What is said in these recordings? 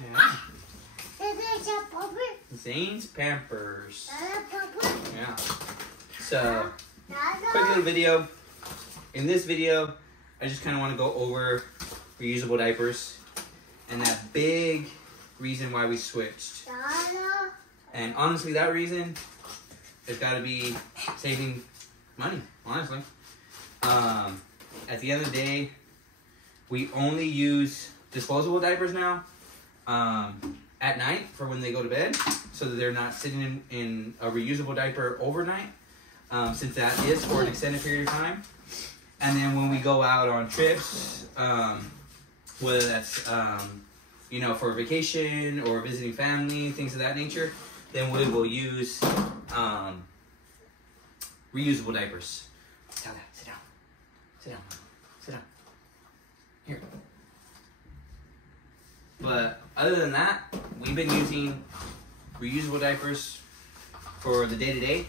Yeah. Zane's Pampers. Yeah. So, quick little video. In this video, I just kind of want to go over reusable diapers and that big reason why we switched. And honestly, that reason has got to be saving money, honestly. At the end of the day, we only use disposable diapers now at night for when they go to bed, so that they're not sitting in a reusable diaper overnight, since that is for an extended period of time. And then when we go out on trips, whether that's you know, for vacation or visiting family, things of that nature, then we will use reusable diapers. Tell that. Sit down. Sit down. Sit down. Here. But other than that, we've been using reusable diapers for the day-to-day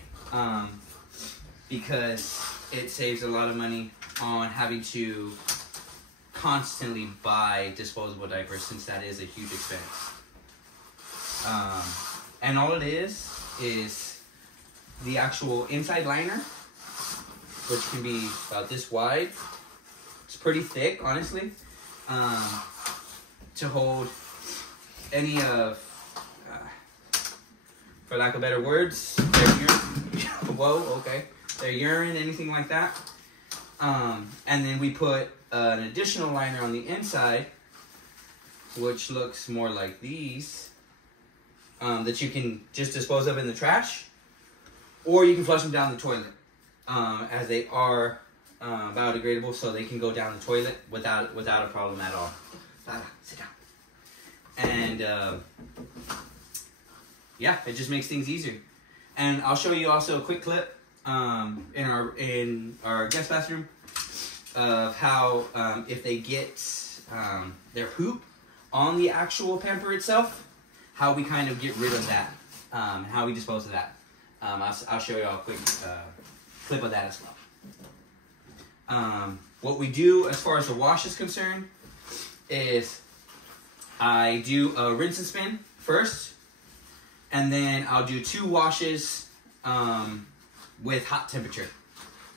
because it saves a lot of money on having to constantly buy disposable diapers, since that is a huge expense. And all it is the actual inside liner, which can be about this wide. It's pretty thick, honestly, to hold any of, for lack of better words, their urine. Whoa, okay. Their urine, anything like that. And then we put an additional liner on the inside, which looks more like these, that you can just dispose of in the trash, or you can flush them down the toilet, as they are biodegradable, so they can go down the toilet without a problem at all. Sit down. And yeah, it just makes things easier. And I'll show you also a quick clip in our guest bathroom of how if they get their poop on the actual pamper itself, how we kind of get rid of that, how we dispose of that. I'll show you all a quick clip of that as well. What we do as far as the wash is concerned is I do a rinse and spin first, and then I'll do 2 washes with hot temperature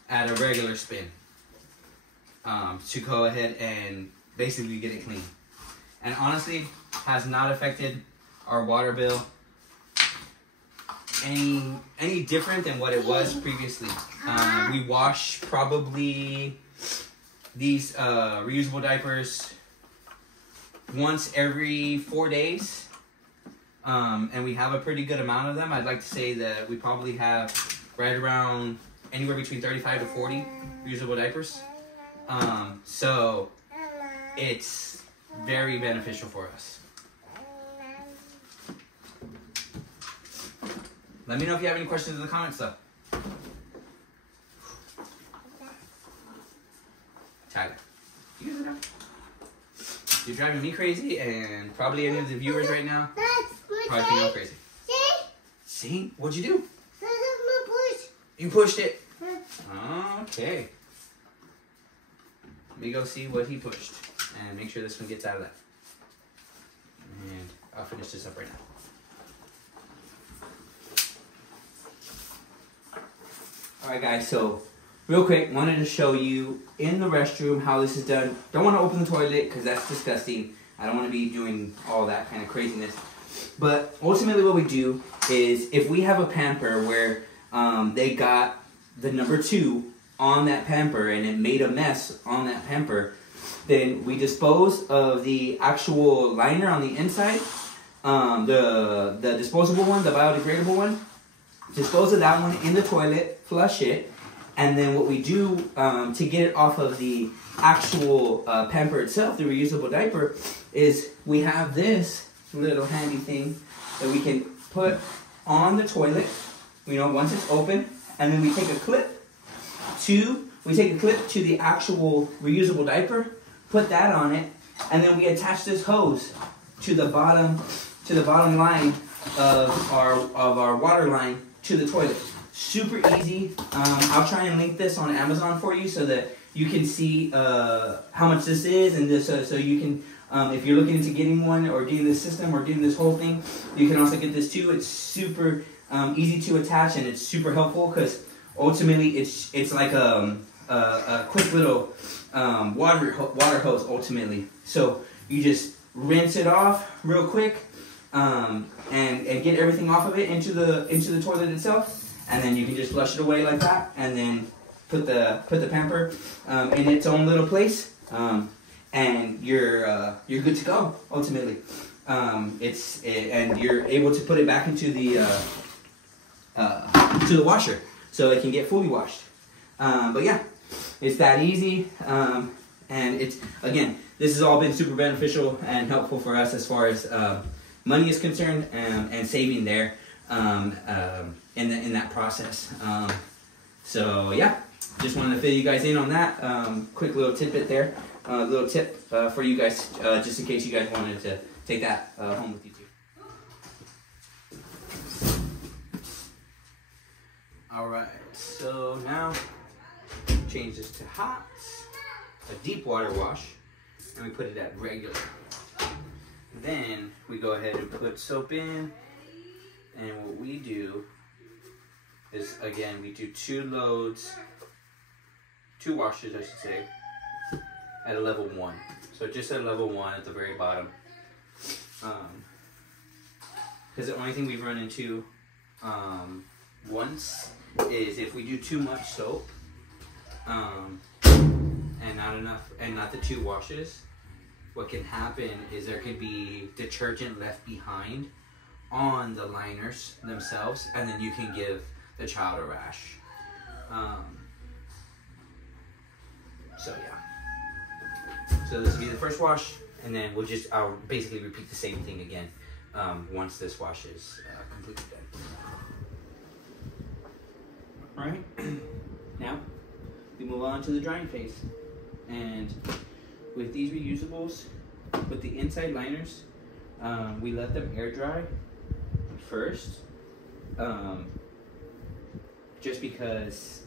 at a regular spin to go ahead and basically get it clean. And honestly, has not affected our water bill any different than what it was previously. We wash probably these reusable diapers once every 4 days, and we have a pretty good amount of them. I'd like to say that we probably have right around anywhere between 35 to 40 reusable diapers. So it's very beneficial for us. Let me know if you have any questions in the comments, though. Tyler, you guys know? You're driving me crazy, and probably any of the viewers right now probably think I'm crazy. See? What'd you do? You pushed it. Okay. Let me go see what he pushed and make sure this one gets out of that. And I'll finish this up right now. Alright guys, so real quick, wanted to show you in the restroom how this is done. Don't want to open the toilet because that's disgusting. I don't want to be doing all that kind of craziness. But ultimately what we do is, if we have a pamper where they got the number 2 on that pamper and it made a mess on that pamper, then we dispose of the actual liner on the inside, the disposable one, the biodegradable one. Dispose of that one in the toilet, flush it, and then what we do to get it off of the actual pamper itself, the reusable diaper, is we have this little handy thing that we can put on the toilet, you know, once it's open, and then we take a clip to the actual reusable diaper, put that on it, and then we attach this hose to the bottom line of our water line to the toilet. Super easy. I'll try and link this on Amazon for you so that you can see how much this is, and this so you can, if you're looking into getting one or getting this system or getting this whole thing, you can also get this too. It's super easy to attach, and it's super helpful because ultimately it's like a quick little water hose ultimately. So you just rinse it off real quick, and get everything off of it into the toilet itself, and then you can just flush it away like that, and then put the pamper in its own little place, and you're good to go ultimately. And you're able to put it back into the washer so it can get fully washed. But yeah, it's that easy, and it's, again, this has all been super beneficial and helpful for us as far as money is concerned, and saving there in that process. So yeah, just wanted to fill you guys in on that. Quick little tidbit there, little tip for you guys, just in case you guys wanted to take that home with you too. All right, so now change this to hot, a deep water wash, and we put it at regular. Then we go ahead and put soap in, and what we do is, again, we do 2 washes, I should say, at a level 1. So just at level 1 at the very bottom. Because the only thing we've run into once is if we do too much soap, and not enough, and not the 2 washes, what can happen is there could be detergent left behind on the liners themselves, and then you can give the child a rash. So yeah. So this will be the first wash, and then I'll basically repeat the same thing again once this wash is completely done. All right. Now we move on to the drying phase, and with these reusables, with the inside liners, we let them air dry first, just because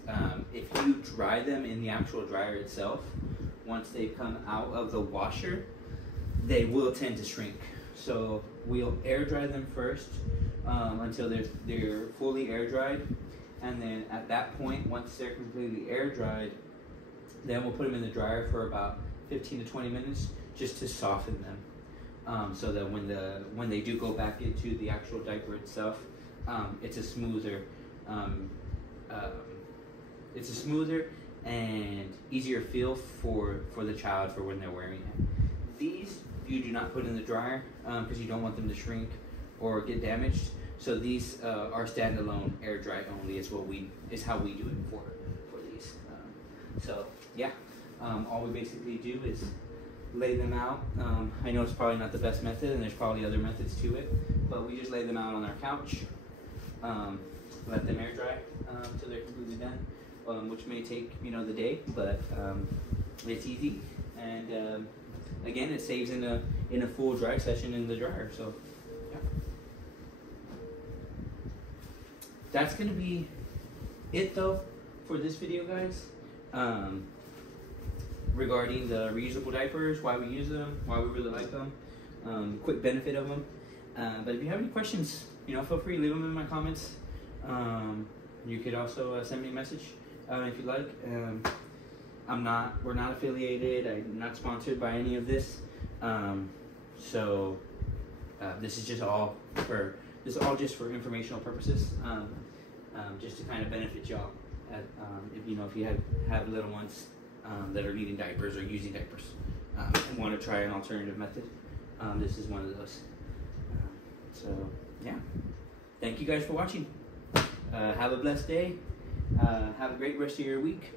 if you dry them in the actual dryer itself, once they come out of the washer, they will tend to shrink. So we'll air dry them first until they're fully air dried, and then at that point, once they're completely air dried, then we'll put them in the dryer for about 15 to 20 minutes just to soften them, so that when they do go back into the actual diaper itself, it's a smoother and easier feel for the child for when they're wearing it. These you do not put in the dryer because you don't want them to shrink or get damaged. So these are standalone, air dry only. Is how we do it for these. So yeah, all we basically do is lay them out. I know it's probably not the best method, and there's probably other methods to it, but we just lay them out on our couch, let them air dry till they're completely done, which may take the day, but it's easy, and again, it saves in a full dry session in the dryer. So yeah, that's gonna be it though for this video, guys. Regarding the reusable diapers, why we use them, why we really like them, quick benefit of them. But if you have any questions, feel free to leave them in my comments. You could also send me a message if you like. We're not affiliated. I'm not sponsored by any of this. So this is just all just for informational purposes, just to kind of benefit y'all. If you have little ones that are needing diapers or using diapers and want to try an alternative method, this is one of those. So yeah, thank you guys for watching. Have a blessed day. Have a great rest of your week.